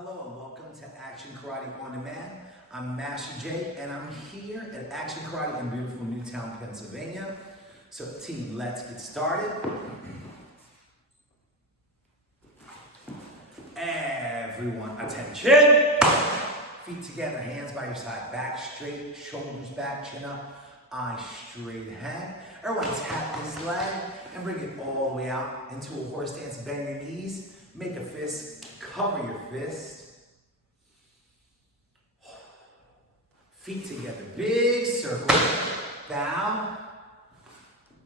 Hello and welcome to Action Karate On Demand. I'm Master J and I'm here at Action Karate in beautiful Newtown, Pennsylvania. So team, let's get started. Everyone, attention. Feet together, hands by your side, back straight, shoulders back, chin up, eyes straight ahead. Everyone tap this leg and bring it all the way out into a horse stance. Bend your knees, make a fist, cover your fist. Feet together, big circle, bow,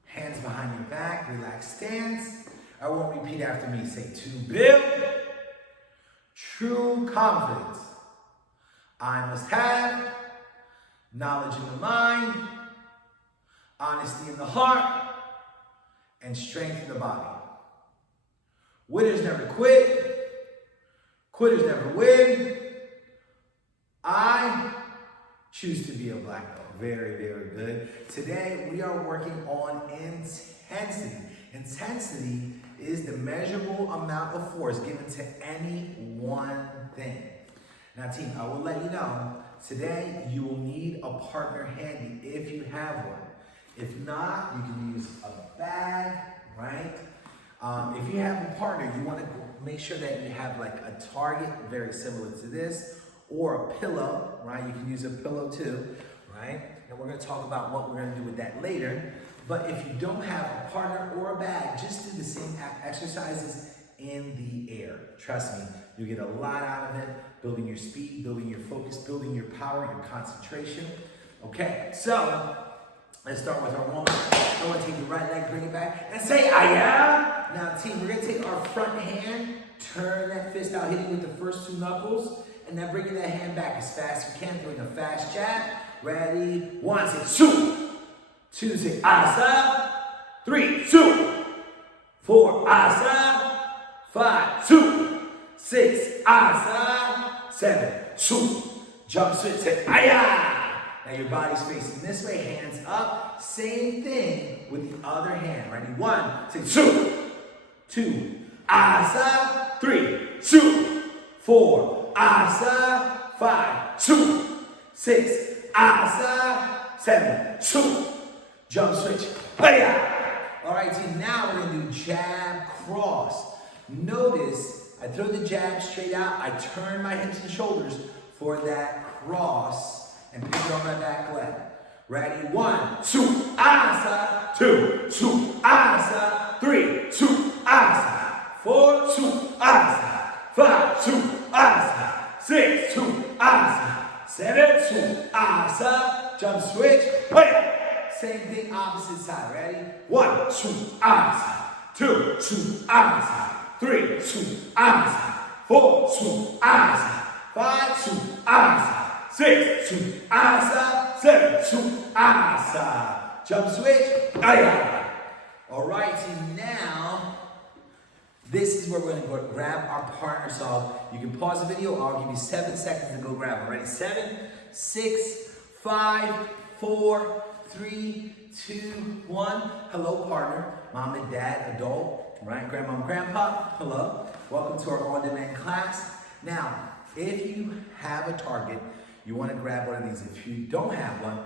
hands behind your back, relaxed stance. I won't repeat after me. Say, to build true confidence, I must have knowledge in the mind, honesty in the heart, and strength in the body. Winners never quit, quitters never win. I choose to be a black belt. Very, very good. Today, we are working on intensity. Intensity is the measurable amount of force given to any one thing. Now, team, I will let you know, today you will need a partner handy if you have one. If not, you can use a bag, right? If you have a partner, you want to make sure that you have like a target very similar to this, or a pillow, right? You can use a pillow too, right? And we're going to talk about what we're going to do with that later. But if you don't have a partner or a bag, just do the same exercises in the air. Trust me, you get a lot out of it, building your speed, building your focus, building your power, your concentration. Okay, so let's start with our warm-up. I want to take the right leg, bring it back, and say, I am. Now, team, we're going to take our front hand, turn that fist out, hitting with the first two knuckles, and then bringing that hand back as fast as we can, doing a fast jab. Ready? 1, say, 2. 2, say, asa. 3, 2. 4, asa. 5, 2. 6, asa. 7, 2. Jump switch, say, aya. Now your body's facing this way, hands up. Same thing with the other hand. Ready? 1, say, 2. 2, asa. 3, 2. 4, asa. 5, 2. 6, asa. 7, 2. Jump switch. Hiya! All right, team, now we're going to do jab cross. Notice I throw the jab straight out. I turn my hips and shoulders for that cross and pick it on my back leg. Ready? 1, 2, asa. 2, 2, asa. 3, 2, asa. 4, 2, asa. 5, 2, asa. 6, 2, asa. 7, 2, asa. Jump switch. Hiya! Same thing, opposite side. Ready? 1, 2, asa. 2, 2, asa. 3, 2, asa. 4, 2, asa. 5, 2, asa. 6, 2, asa. 7, 2, asa. Jump switch. Aya. All right, team. Now, this is where we're going to go grab our partner. So you can pause the video. I'll give you 7 seconds to go grab them. Ready? 7, 6, 5, 4, 3, 2, 1. Hello, partner. Mom and dad, adult, right? Grandma and grandpa, hello. Welcome to our on-demand class. Now, if you have a target, you want to grab one of these. If you don't have one,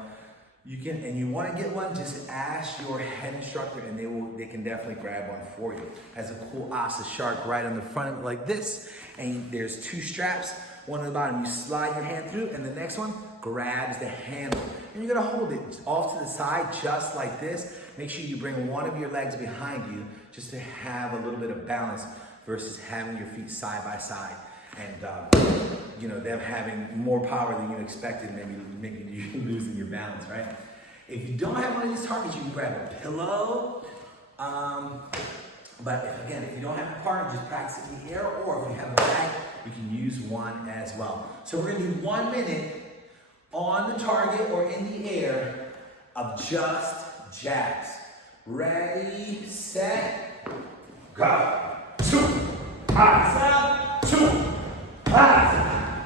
you can, and you want to get one, just ask your head instructor and they can definitely grab one for you. Has a cool asa shark right on the front of it like this. And there's 2 straps, one on the bottom. You slide your hand through and the next one grabs the handle. And you're gonna hold it off to the side just like this. Make sure you bring one of your legs behind you just to have a little bit of balance versus having your feet side by side. And you know, them having more power than you expected, maybe making you losing your balance, right? If you don't have one of these targets, you can grab a pillow. But again, if you don't have a partner, just practice it in the air, or if you have a bag, you can use one as well. So we're gonna do 1 minute on the target or in the air of just jabs. Ready, set, go. 2, asa, 2, asa,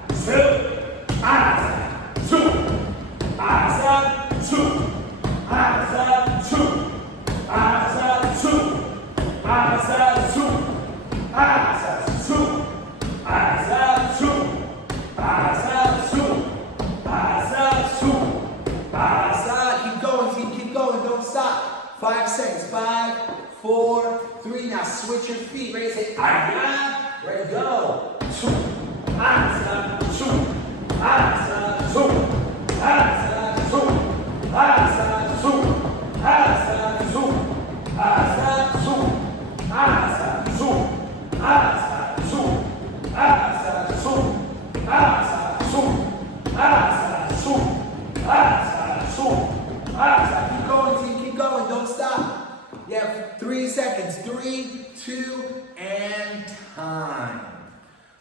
2, asa, 2, asa, 2, asa, 2, asa, 2, asa, 2, asa, 2, asa, 2. seconds. 5, 4, 3. Now switch your feet. Ready to say, ah, ready to go. 2, asa, 2, asa, 2, asa, 2, asa, 2, asa, 2, asa, 2, asa, 2, asa, 2, asa, 2, asa, 2, asa, 2, asa, 2, asa. Keep going, team. Keep going. Don't stop. You have 3 seconds. 3, 2, and time.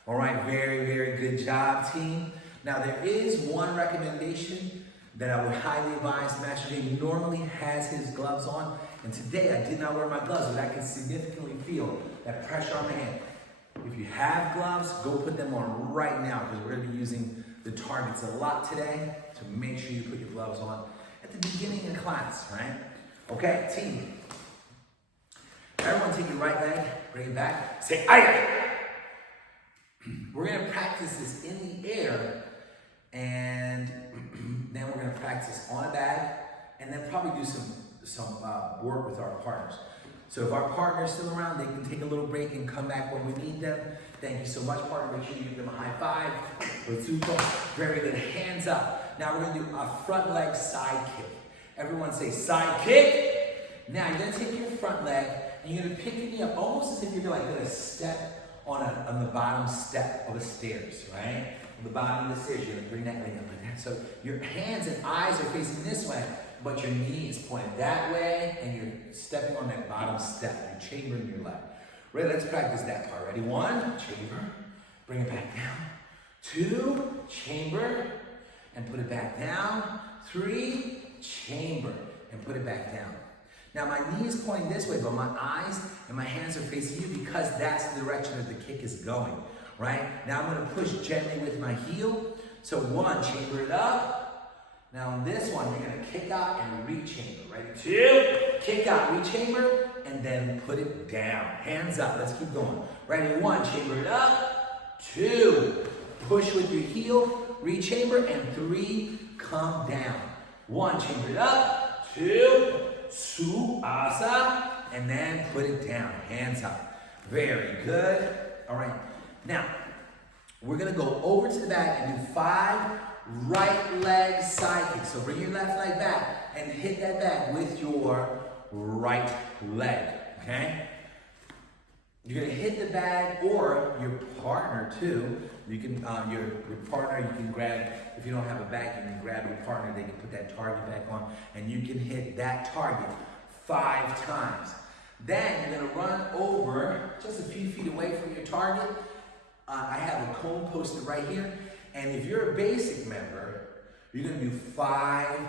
All right, very, very good job, team. Now, there is one recommendation that I would highly advise. Master J normally has his gloves on, and today I did not wear my gloves, but I can significantly feel that pressure on my hand. If you have gloves, go put them on right now, because we're going to be using the targets a lot today, to make sure you put your gloves on at the beginning of class, right? Okay, team. Everyone take your right leg, bring it back, say, aye. We're going to practice this in the air, and then we're going to practice on a bag, and then probably do some work with our partners. So if our partner is still around, they can take a little break and come back when we need them. Thank you so much, partner. Make sure you give them a high five. Very good. Hands up. Now we're going to do a front leg side kick. Everyone say side kick. Now you're going to take your front leg, and you're going to pick your knee up almost as if you're like going to step on the bottom step of the stairs, right? On the bottom of the stairs, you're going to bring that leg up like that. So your hands and eyes are facing this way, but your knee is pointed that way, and you're stepping on that bottom step. You're chambering your leg. Ready? Let's practice that part. Ready? 1, chamber, bring it back down. 2, chamber, and put it back down. 3, chamber, and put it back down. Now my knee is pointing this way, but my eyes and my hands are facing you, because that's the direction that the kick is going, right? Now I'm going to push gently with my heel. So 1, chamber it up. Now on this one, you're going to kick out and re-chamber. Ready? 2, kick out, re-chamber, and then put it down. Hands up. Let's keep going. Ready? 1, chamber it up. 2, push with your heel, re-chamber, and 3, come down. 1, chamber it up. 2, asa, and then put it down. Hands up. Very good. All right. Now, we're going to go over to the back and do 5 right leg side kicks. So bring your left leg back and hit that back with your right leg. Okay? You're going to hit the bag, or your partner too. You can, your partner, you can grab, if you don't have a bag, you can grab your partner, they can put that target back on, and you can hit that target 5 times. Then you're going to run over just a few feet away from your target. I have a cone posted right here, and if you're a basic member, you're going to do 5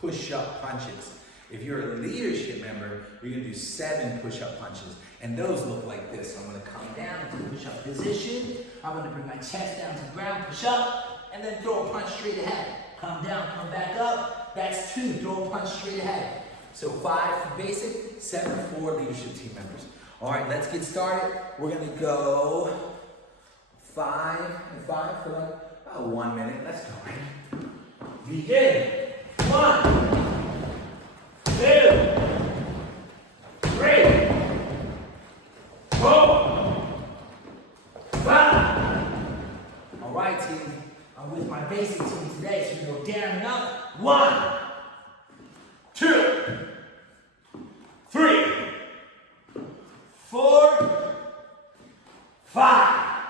push-up punches. If you're a leadership member, you're going to do 7 push-up punches. And those look like this. So I'm going to come down to push-up position. I'm going to bring my chest down to the ground, push up, and then throw a punch straight ahead. Come down, come back up. That's 2. Throw a punch straight ahead. So 5 for basic, 7 for leadership team members. All right, let's get started. We're going to go 5 and 5 for like about 1 minute. Let's go. Right? Begin. 1, 2, 3, 4, 5. All right, team. I'm with my basic team today, so we go down and up. 1, 2, 3, 4, 5,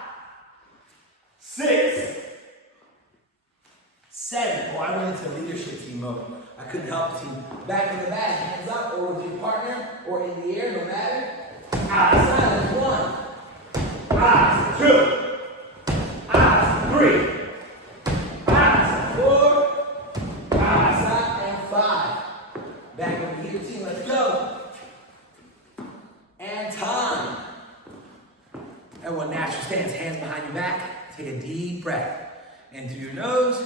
6, 7. Oh, I went into leadership team mode. I couldn't help the team. Back in the back, hands up, or with your partner, or in the air, no matter. Silence. 1, 2, 3, 4, and 5. Back over here, team. Let's go. And time. Everyone, natural stance, hands behind your back. Take a deep breath in through your nose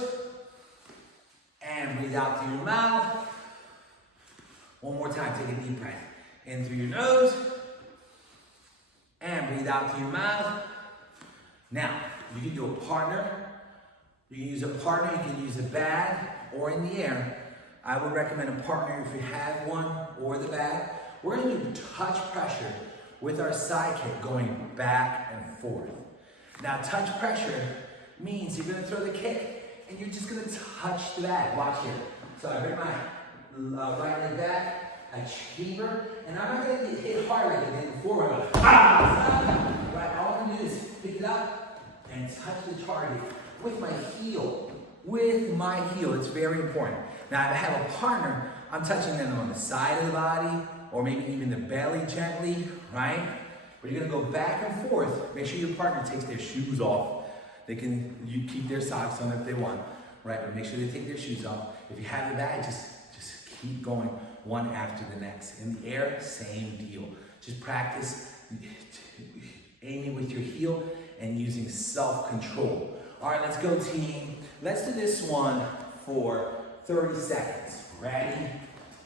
and breathe out through your mouth. One more time, take a deep breath in through your nose and breathe out through your mouth. Now, you can do a partner. You can use a partner, you can use a bag or in the air. I would recommend a partner if you have one, or the bag. we're going to do touch pressure with our sidekick going back and forth. Now, touch pressure means you're going to throw the kick and you're just going to touch the bag. Watch here. So I bring my right leg back, I chamber, and I'm not going to get hit hard like I did before. I'm going to right, all I'm going to do is pick it up and touch the target with my heel. With my heel, it's very important. Now, if I have a partner, I'm touching them on the side of the body or maybe even the belly gently, right? But you're gonna go back and forth. Make sure your partner takes their shoes off. You keep their socks on if they want, right? But make sure they take their shoes off. If you have the bag, just keep going one after the next. In the air, same deal. Just practice aiming with your heel and using self-control. All right, let's go, team. Let's do this one for 30 seconds. Ready?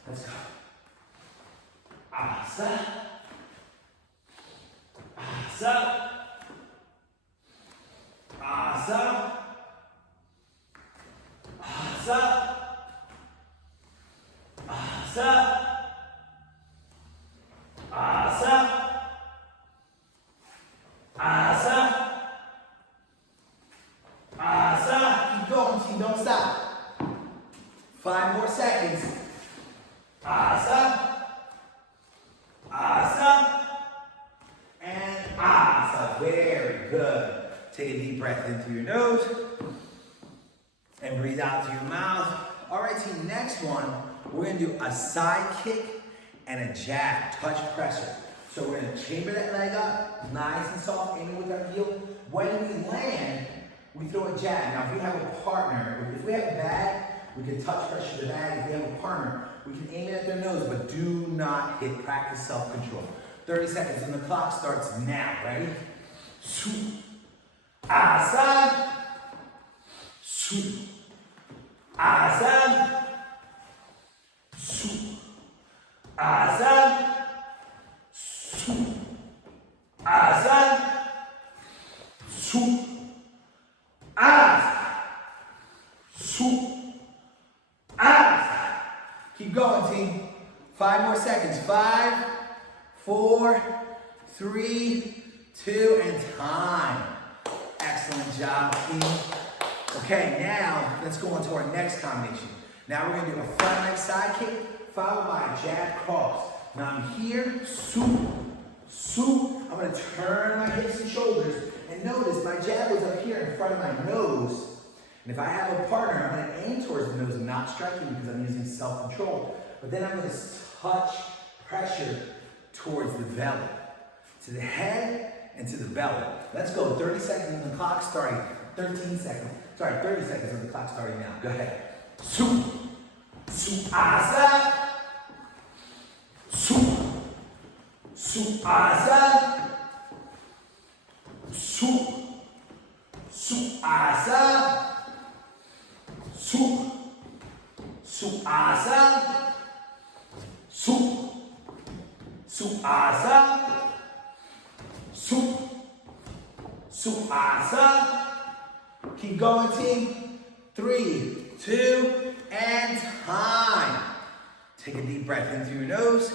Let's go. Asa. Asa. Asa. Asa. Asa. Asa. Asa. Asa. Keep going, team. Don't stop. 5 more seconds. Asa. Asa. And asa. Very good. Take a deep breath in through your nose and breathe out through your mouth. All right, team. Next one, we're going to do a side kick and a jab, touch pressure. So we're going to chamber that leg up, nice and soft, aiming with our heel. When we land, we throw a jab. Now, if we have a partner, if we have a bag, we can touch pressure the bag. If we have a partner, we can aim it at their nose, but do not hit. Practice self-control. 30 seconds, and the clock starts now. Ready? Su. Asa. Su. Asa. Su. Asa. Su. Asa. Su. Asa. Su. Asa. Keep going, team. 5 more seconds. 5, 4, 3, 2, and time. Excellent job, team. Okay, now let's go on to our next combination. Now we're going to do a front leg side kick followed by a jab cross. Now I'm here, swoop, swoop. I'm going to turn my hips and shoulders. And notice my jab was up here in front of my nose. And if I have a partner, I'm going to aim towards the nose and not striking because I'm using self-control. But then I'm going to touch pressure towards the belly, to the head and to the belly. Let's go. 30 seconds on the clock starting. 13 seconds. Sorry, 30 seconds on the clock starting now. Go ahead. Su. Su asa. Su. Su asa. Su. Su asa. Su. Su asa. Su. Su asa. Su. Su asa. Keep going, team. 3, 2, and time. Take a deep breath in through your nose.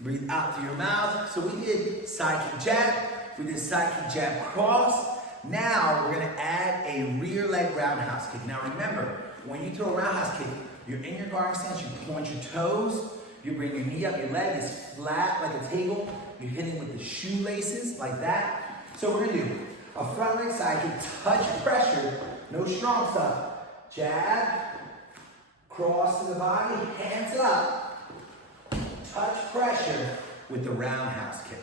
Breathe out through your mouth. So we did side kick jab. We did side kick jab cross. Now we're going to add a rear leg roundhouse kick. Now remember, when you throw a roundhouse kick, you're in your guarding stance, you point your toes, you bring your knee up, your leg is flat like a table, you're hitting with the shoelaces like that. So we're going to do a front leg side kick, touch pressure, no strong stuff. Jab, cross to the body, hands up, touch pressure with the roundhouse kick.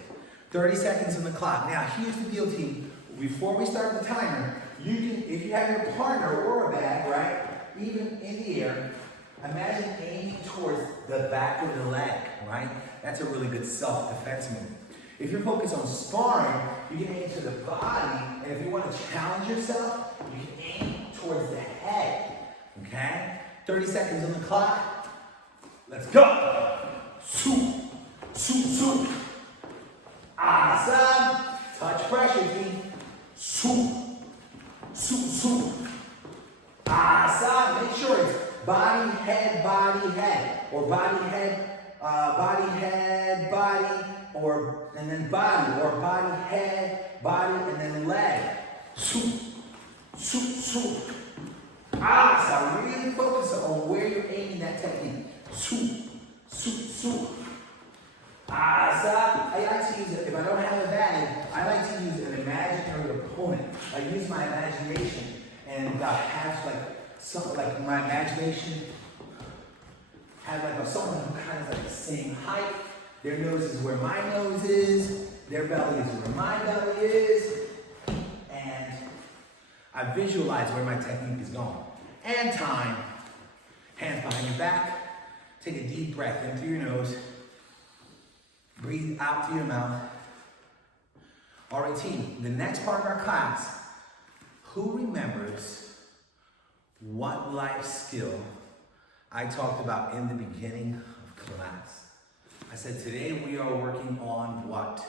30 seconds on the clock. Now here's the deal, team. Before we start the timer, you can, if you have your partner or a bag, right, even in the air, imagine aiming towards the back of the leg, right? That's a really good self-defense move. If you're focused on sparring, you can aim to the body, and if you want to challenge yourself, you can aim towards the head, okay? 30 seconds on the clock. Let's go. Su, su, su. Awesome. Touch pressure, team. Su, su, su. Awesome. Make sure it's body, head, or body, head, body, head, body, and then body, or body, head, body, and then leg. Swoop, swoop, swoop. So really focus on where you're aiming that technique. Swoop, swoop, swoop. I like to use it, if I don't have a bag, I like to use an imaginary opponent. I use my imagination and have my imagination have someone who kind of like the same height. Their nose is where my nose is. Their belly is where my belly is. And I visualize where my technique is going. And time. Hands behind your back. Take a deep breath in through your nose. Breathe out through your mouth. All right, team. The next part of our class. Who remembers what life skill I talked about in the beginning of class? I said today we are working on what?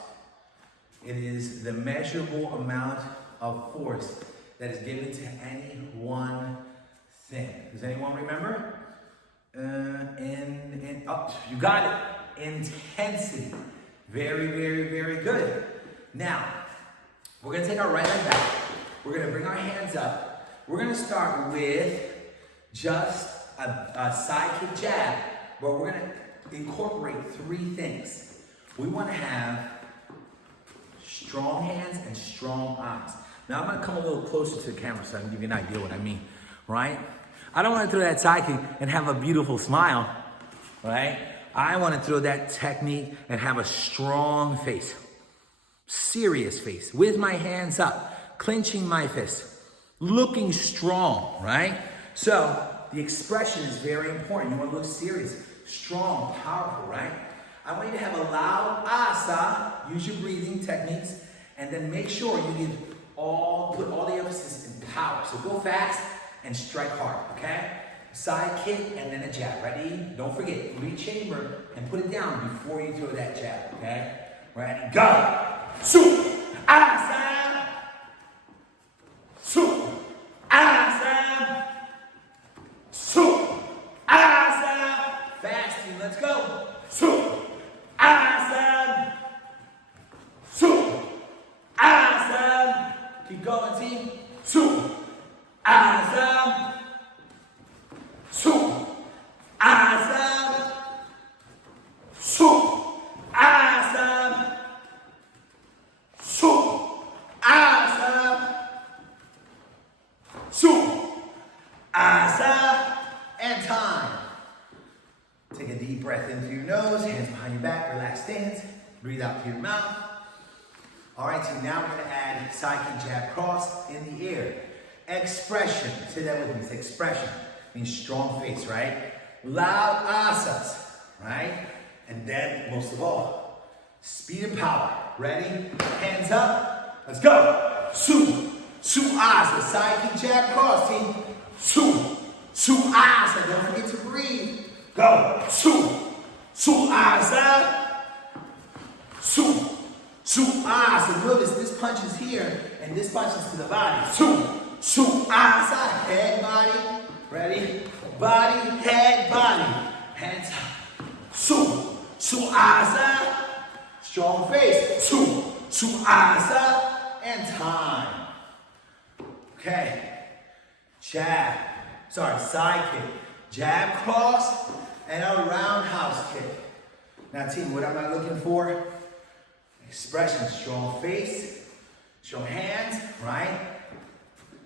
It is the measurable amount of force that is given to any one thing. Does anyone remember? You got it. Intensity. Very, very, very good. Now, we're going to take our right leg back. We're going to bring our hands up. We're going to start with just a sidekick jab, but we're going to incorporate three things. We want to have strong hands and strong eyes. Now, I'm going to come a little closer to the camera so I can give you an idea what I mean, right? I don't want to throw that sidekick and have a beautiful smile, right? I want to throw that technique and have a strong face, serious face, with my hands up, clenching my fist, looking strong, right? So the expression is very important. You want to look serious, strong, powerful, right? I want you to have a loud asa, use your breathing techniques, and then make sure you put all the emphasis in power. So go fast and strike hard, okay? Side kick and then a jab. Ready? Don't forget, rechamber and put it down before you throw that jab, okay? Ready? Go! Su! Asa! Su! Asa! Su! Asa! Fast, team, let's go! Su! Asa! Su! Asa! Keep going, team. Su! Asa! Su! Asa! Su! Asa! Su! Asa! Su! Asa! And time. Take a deep breath in through your nose, hands behind your back, relax stance. Breathe out through your mouth. All right, so now we're going to add sidekick jab cross in the air. Expression. Say that with me. It's expression. Means strong face, right? Loud asas, right? And then, most of all, speed and power. Ready? Hands up. Let's go. Su. Su asa. Sidekick jab cross, team. Su. Su asa. Don't forget to breathe. Go. Su. Su asa. Su. Su asa. Notice this punch is here and this punch is to the body. Su. Su asa. Head, body. Ready? Body, head, body. Hands up. Su. Su asa. Strong face. Su. Su asa. And time. Okay. Jab. Sorry, side kick. Jab cross and a roundhouse kick. Now team, what am I looking for? Expression, strong face, strong hands, right?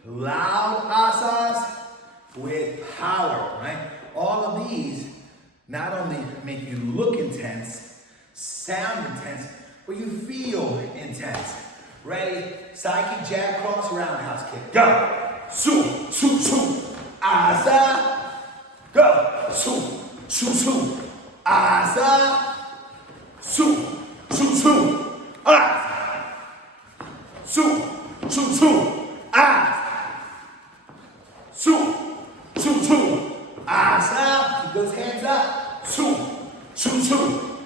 Loud asas with power, right? All of these not only make you look intense, sound intense, but you feel intense. Ready? Side kick, jab, cross, roundhouse kick. Go! Su, su, su, asa. Go! Su, su, su, asa. Su, su, su. Su, su, su, su, su, su, keep those hands up. Su, su, su,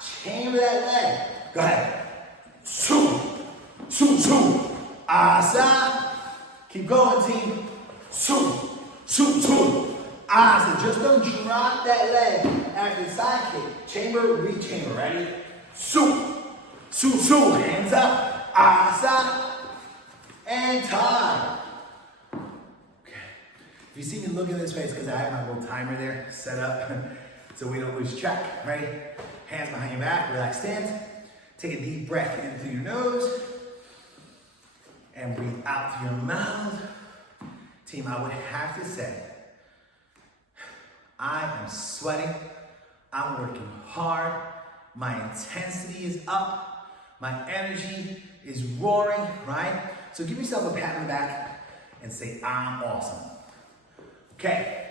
chamber that leg. Go ahead. Su, su, su, keep going, team. Su, su, su, just don't drop that leg after the sidekick, chamber, re-chamber. Ready? Su, su, su. Hands up. Asa. And time. Okay. If you see me looking this way, it's because I have my little timer there set up so we don't lose track. Ready? Hands behind your back, relax stance. Take a deep breath in through your nose and breathe out through your mouth. Team, I would have to say, I am sweating. I'm working hard. My intensity is up. My energy is roaring, right? So give yourself a pat on the back and say, I'm awesome. Okay,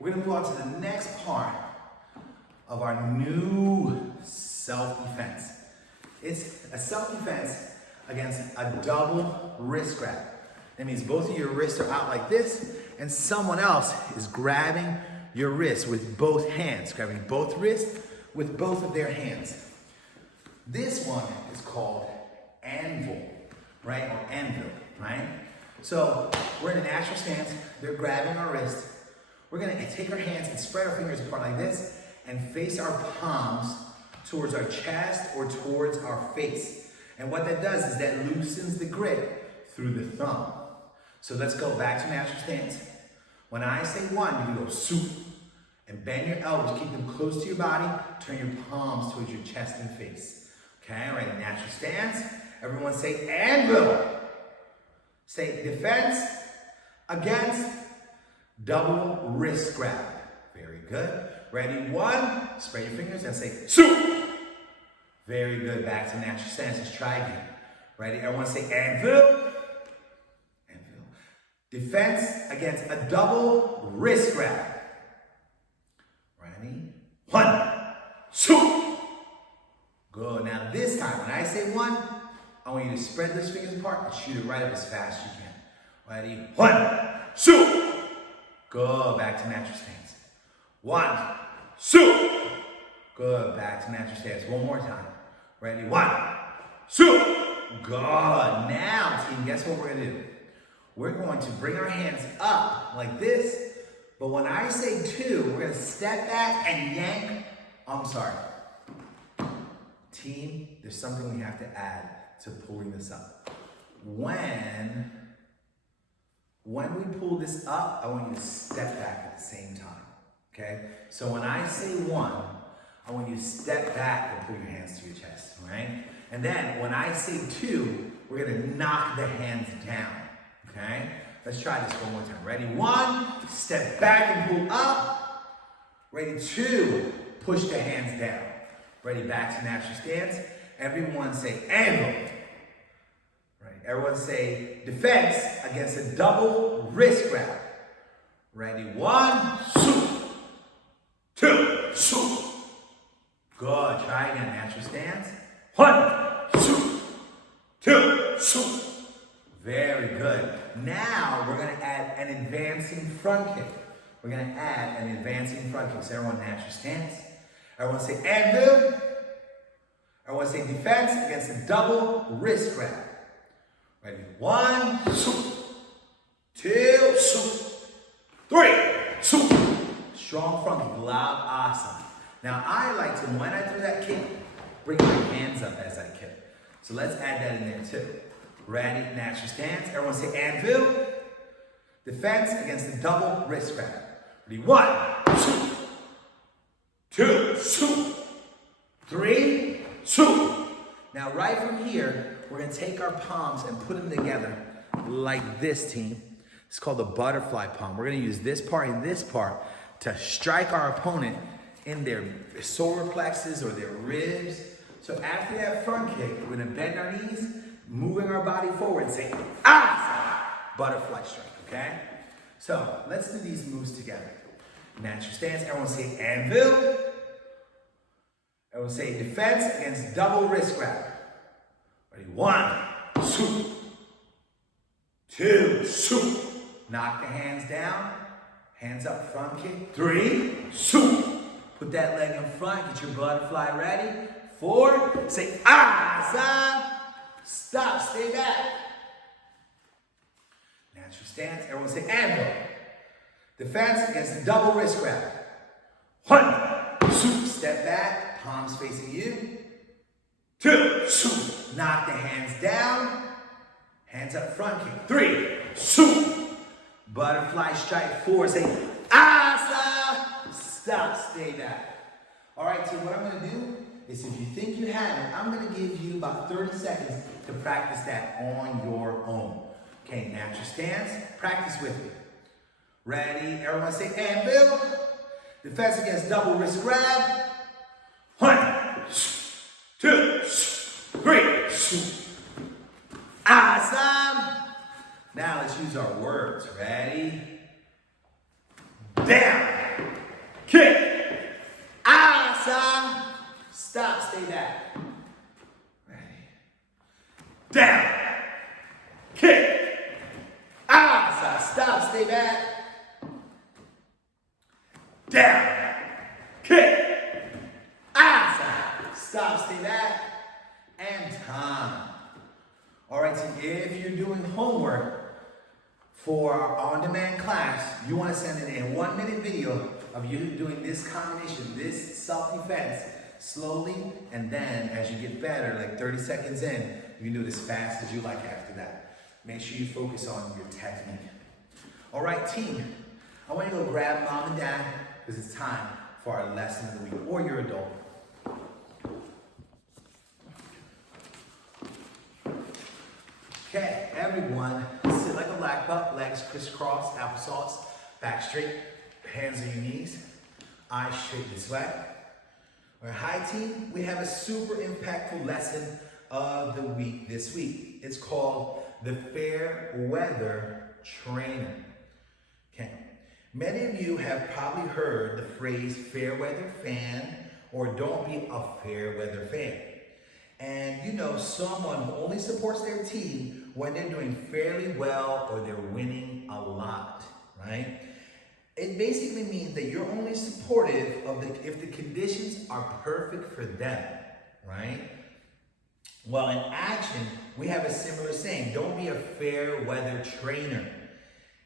we're gonna move on to the next part of our new self-defense. It's a self-defense against a double wrist grab. That means both of your wrists are out like this, and someone else is grabbing your wrist with both hands, grabbing both wrists with both of their hands. This one is called anvil, right? Or anvil, right? So we're in a natural stance. They're grabbing our wrist. We're gonna take our hands and spread our fingers apart like this and face our palms towards our chest or towards our face. And what that does is that loosens the grip through the thumb. So let's go back to natural stance. When I say one, you can go soup and bend your elbows, keep them close to your body, turn your palms towards your chest and face. Okay, all right, natural stance. Everyone say anvil. Say defense against double wrist grab. Very good. Ready? One. Spread your fingers and say soup. Very good. Back to natural stance. Let's try again. Ready? Everyone say anvil. Anvil. Defense against a double wrist grab. Ready? One. Soup. Good. Now this time, when I say one, I want you to spread those fingers apart and shoot it right up as fast as you can. Ready? One. Soup. Good. Back to natural stance. One. Soup. Good. Back to natural stance. One more time. Ready? One. Soup. Good. Now, team, guess what we're going to do? We're going to bring our hands up like this, but when I say two, we're going to step back and yank. I'm sorry. Team, there's something we have to add to pulling this up. When we pull this up, I want you to step back at the same time. Okay? So when I say one, I want you to step back and pull your hands to your chest, all right? And then when I say two, we're gonna knock the hands down, okay? Let's try this one more time. Ready? One, step back and pull up. Ready? Two, push the hands down. Ready? Back to natural stance. Everyone say anvil. Right? Everyone say defense against a double wrist grab. Ready? One, soup. Two, soup. Good. Try again. Natural stance. One, soup. Two, soup. Very good. Now we're going to add an advancing front kick. We're going to add an advancing front kick. So everyone, natural stance. Everyone say anvil. Everyone say defense against a double wrist grab. Ready? One, soup. Two, soup. Three, soup. Strong front kick, loud, awesome. Now I like to, when I do that kick, bring my hands up as I kick. So let's add that in there too. Ready? Natural stance. Everyone say anvil. Defense against the double wrist grab. Ready? One, soup. Two, soup. Three, soup. Now right from here, we're going to take our palms and put them together like this, team. It's called the butterfly palm. We're going to use this part and this part to strike our opponent in their solar plexus or their ribs. So after that front kick, we're going to bend our knees, moving our body forward and say, ah! Butterfly strike, okay? So let's do these moves together. Natural stance. Everyone say anvil. Everyone say defense against double wrist grab. Ready? One, soup. Two, soup. Knock the hands down. Hands up, front kick. Three, soup. Put that leg in front. Get your butterfly ready. Four, say ah, stop, stay back. Natural stance. Everyone say anvil. Defense against the double wrist grab. One, soup. step back, palms facing you. 2, knock the hands down. Hands up front, kick. 3, butterfly strike. 4, say, asa. Stop, stay back. All right, team, what I'm gonna do is if you think you have it, I'm gonna give you about 30 seconds to practice that on your own. Okay, natural stance, practice with me. Ready, everyone say, and Bill. Defense against double wrist grab. 1, 2, 3. Awesome. Now let's use our words. Ready? Down. Kick. Awesome. Stop, stay back. Ready? Down. Kick. Awesome. Stop, stay back. Down. Kick. Awesome. Stop, stay back. And time. All right, so if you're doing homework for our on-demand class, you want to send in a 1-minute video of you doing this combination, this self-defense, slowly, and then as you get better, like 30 seconds in, you can do it as fast as you like after that. Make sure you focus on your technique. All right, team, I want you to go grab mom and dad because it's time for our lesson of the week, or your adult. Okay, everyone, sit like a black belt, legs crisscross, applesauce, back straight, hands on your knees, eyes straight this way. All right, hi team, we have a super impactful lesson of the week this week. It's called the Fair Weather Trainer. Okay, many of you have probably heard the phrase fair weather fan or don't be a fair weather fan. And you know someone who only supports their team when they're doing fairly well or they're winning a lot, right? It basically means that you're only supportive of if the conditions are perfect for them, right? Well, in action, we have a similar saying, don't be a fair weather trainer.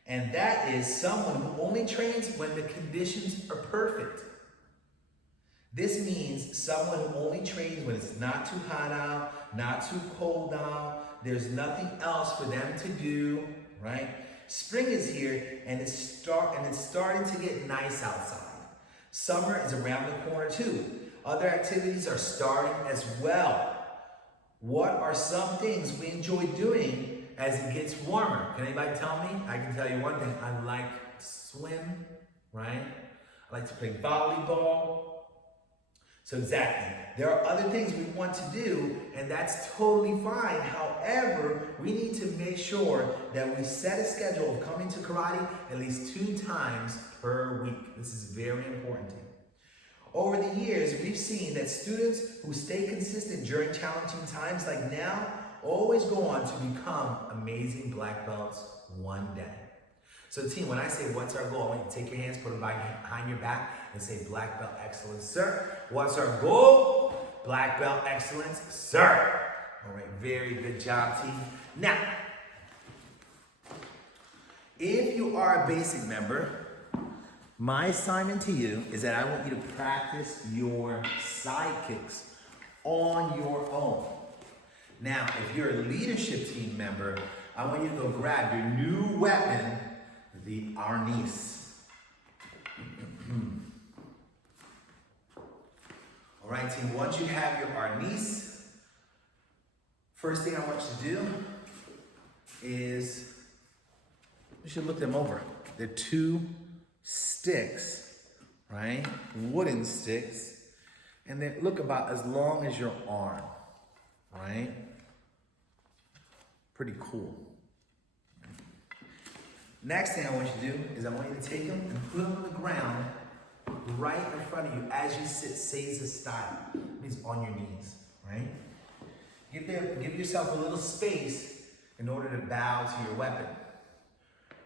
And that is someone who only trains when the conditions are perfect. This means someone who only trains when it's not too hot out, not too cold out, there's nothing else for them to do, right? Spring is here and it's starting to get nice outside. Summer is around the corner too. Other activities are starting as well. What are some things we enjoy doing as it gets warmer? Can anybody tell me? I can tell you one thing. I like to swim, right? I like to play volleyball. So exactly, there are other things we want to do, and that's totally fine. However, we need to make sure that we set a schedule of coming to karate at least 2 times per week. This is very important. Over the years, we've seen that students who stay consistent during challenging times like now always go on to become amazing black belts one day. So team, when I say what's our goal, I want you to take your hands, put them behind your back, and say black belt excellence, sir. What's our goal? Black belt excellence, sir. All right, very good job, team. Now, if you are a basic member, my assignment to you is that I want you to practice your side kicks on your own. Now, if you're a leadership team member, I want you to go grab your new weapon, the arnis. All right, team, once you have your arnis, first thing I want you to do is, you should look them over. They're 2 sticks, right? Wooden sticks. And they look about as long as your arm, right? Pretty cool. Next thing I want you to do is I want you to take them and put them on the ground right in front of you as you sit Seiza style. It means on your knees, right? Give yourself a little space in order to bow to your weapon.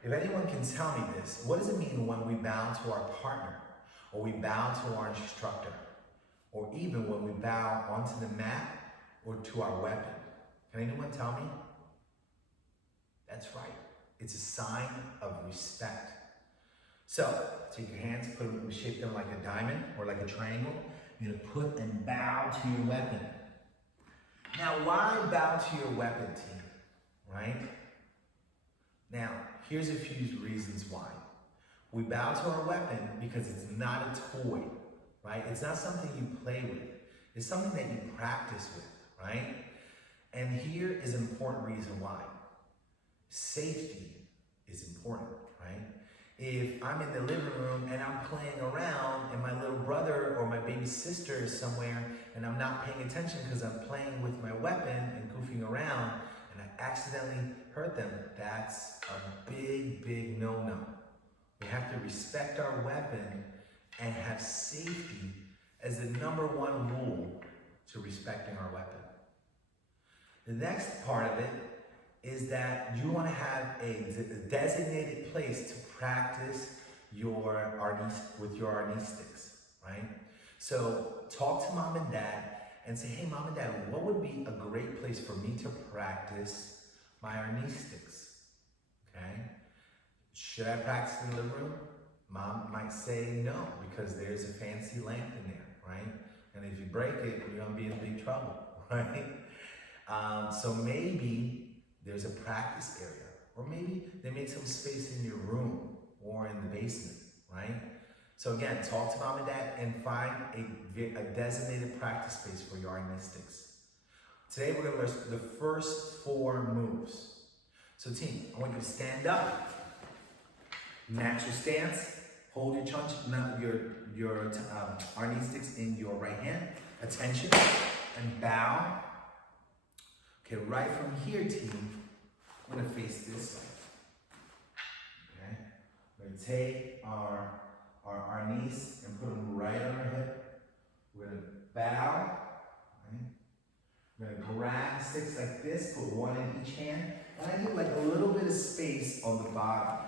If anyone can tell me this, what does it mean when we bow to our partner, or we bow to our instructor, or even when we bow onto the mat or to our weapon? Can anyone tell me? That's right. It's a sign of respect. So, take your hands, shape them like a diamond or like a triangle, You're gonna put and bow to your weapon. Now, why bow to your weapon, team? Right? Now, here's a few reasons why. We bow to our weapon because it's not a toy, right? It's not something you play with. It's something that you practice with, right? And here is an important reason why. Safety is important, right? If I'm in the living room and I'm playing around and my little brother or my baby sister is somewhere and I'm not paying attention because I'm playing with my weapon and goofing around and I accidentally hurt them, that's a big, big no-no. We have to respect our weapon and have safety as the #1 rule to respecting our weapon. The next part of it is that you want to have a designated place to practice with your arnis sticks, right? So talk to mom and dad and say, hey, mom and dad, what would be a great place for me to practice my arnis sticks, okay? Should I practice in the living room? Mom might say no, because there's a fancy lamp in there, right? And if you break it, you're gonna be in big trouble, right? So maybe there's a practice area, or maybe they make some space in your room or in the basement, right? So again, talk to mom and dad and find a designated practice space for your arnis sticks. Today we're gonna learn the first 4 moves. So team, I want you to stand up, natural stance, hold your arnis sticks in your right hand, attention, and bow. Okay, right from here, team, I'm gonna face this way. Okay, we're gonna take our arnis and put them right on our hip. We're gonna bow. Right? We're gonna grab the sticks like this, put one in each hand, and I give like a little bit of space on the bottom.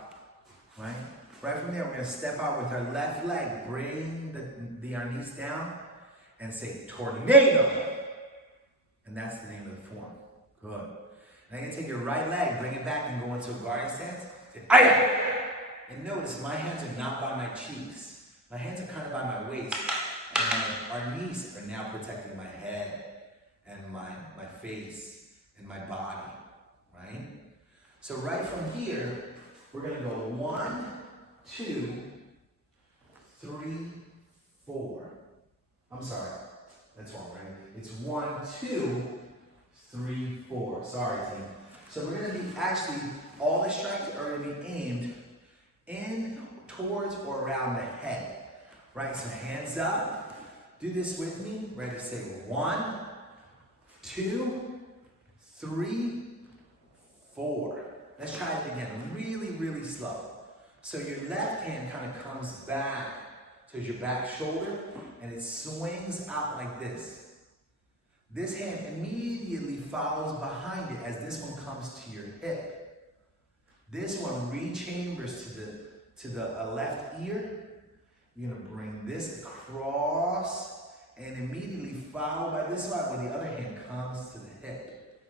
Right? Right from there, we're gonna step out with our left leg, bring the arnis down, and say tornado. And that's the name of the form. Good. Now you're gonna take your right leg, bring it back, and go into a guarding stance. Say, Aya! And notice my hands are not by my cheeks. My hands are kind of by my waist. And my arnis are now protecting my head and my face and my body. Right? So right from here, we're gonna go 1, 2, 3, 4. I'm sorry, that's wrong, right? It's 1, 2, 3, 4. Sorry, team. So we're gonna be all the strikes are gonna be aimed in, towards, or around the head. Right, so hands up. Do this with me. Ready to say 1, 2, 3, 4. Let's try it again, really, really slow. So your left hand kind of comes back to your back shoulder and it swings out like this. This hand immediately follows behind it as this one comes to your hip. This one rechambers to the left ear. You're gonna bring this across and immediately follow by this one where the other hand comes to the hip.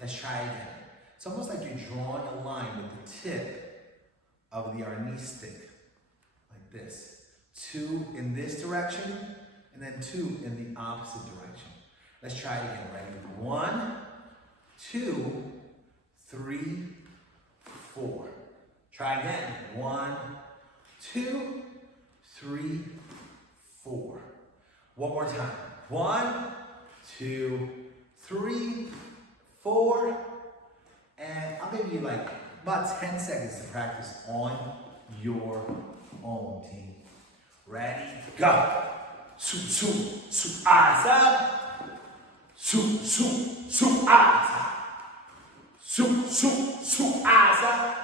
Let's try it again. It's almost like you're drawing a line with the tip of the arnis stick, like this. 2 in this direction, and then 2 in the opposite direction. Let's try it again, right? 1, 2, 3, 4. Try again. 1, 2, 3, 4. One more time. 1, 2, 3, 4. And I'll give you like about 10 seconds to practice on your own, team. Ready? Go. Su, eyes up. Su, eyes up. Su, eyes up.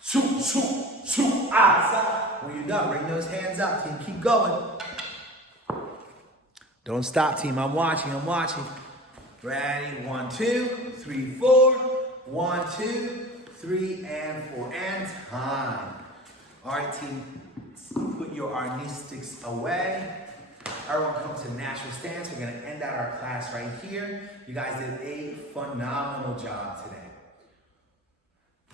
Su, eyes up. When you're done, bring those hands up, team. Keep going. Don't stop, team. I'm watching. Ready? 1, 2, 3, 4. 1, 2, 3, and 4. And time. All right, team. Put your arnis sticks away. Everyone come to natural stance. We're going to end out our class right here. You guys did a phenomenal job today.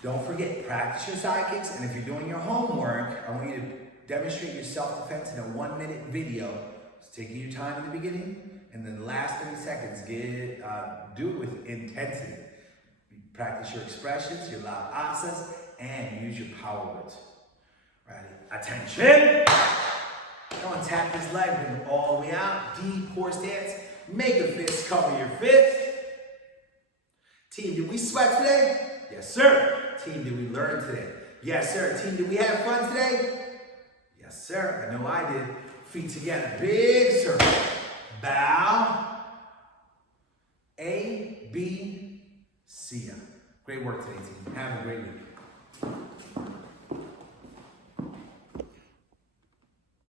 Don't forget, practice your sidekicks. And if you're doing your homework, I want you to demonstrate your self-defense in a 1-minute video So taking your time in the beginning, and then the last 30 seconds, do it with intensity. Practice your expressions, your loud asas, and use your power words. Ready? Attention! Come on, tap this leg, bring it all the way out. Deep horse dance. Make a fist, cover your fist. Team, did we sweat today? Yes, sir. Team, did we learn today? Yes, sir. Team, did we have fun today? Yes, sir. I know I did. Feet together. Big circle. Bow. A, B, C. Great work today, team. Have a great week.